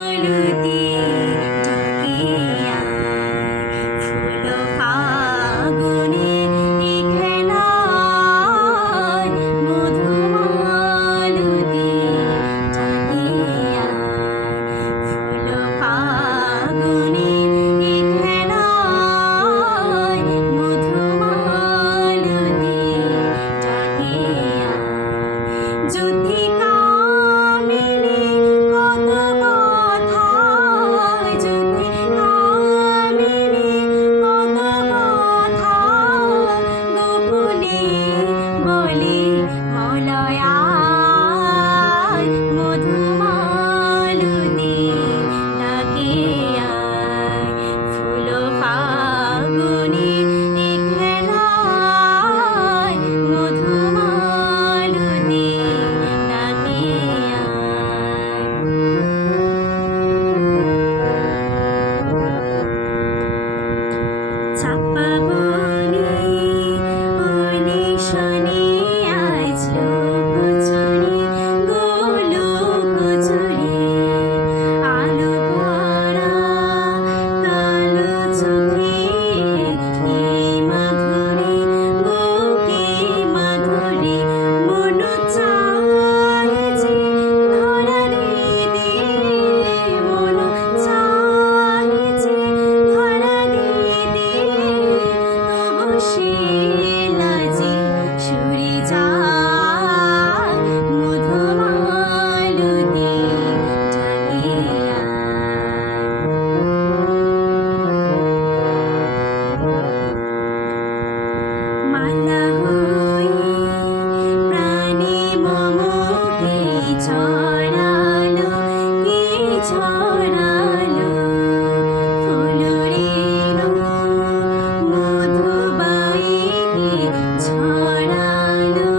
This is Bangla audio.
মালতী ডাকিয়া ফুল ফাগুনে খেলায় মধুমালতী ডাকিয়া ফুল ফাগুনে খেলায় মধুমালতী ডাকিয়া যুথিকা মিলে কত কথা যুথিকা মিলে কত কথা গোপনে বলি মলয়া মধুমালতী ডাকিয়া ফুল ফাগুনে খেলায় মধুমালতী ডাকিয়া চাপা বনে অনিশনে আজ লোকচুরি গোলোকচুরি আলো ভরা কালো চোখে কি মাধুরী গো কি মাধুরী মন চায় যে ধরা দিদি মন চায় যে ধরা দিদি তবু সে লাজে সুরে যায় মধুমালতী ডাকিয়া মালা হয়ে প্রাণে মম কি ছড়ালো ফুলরেণু মধুবাই কি ছড়ালো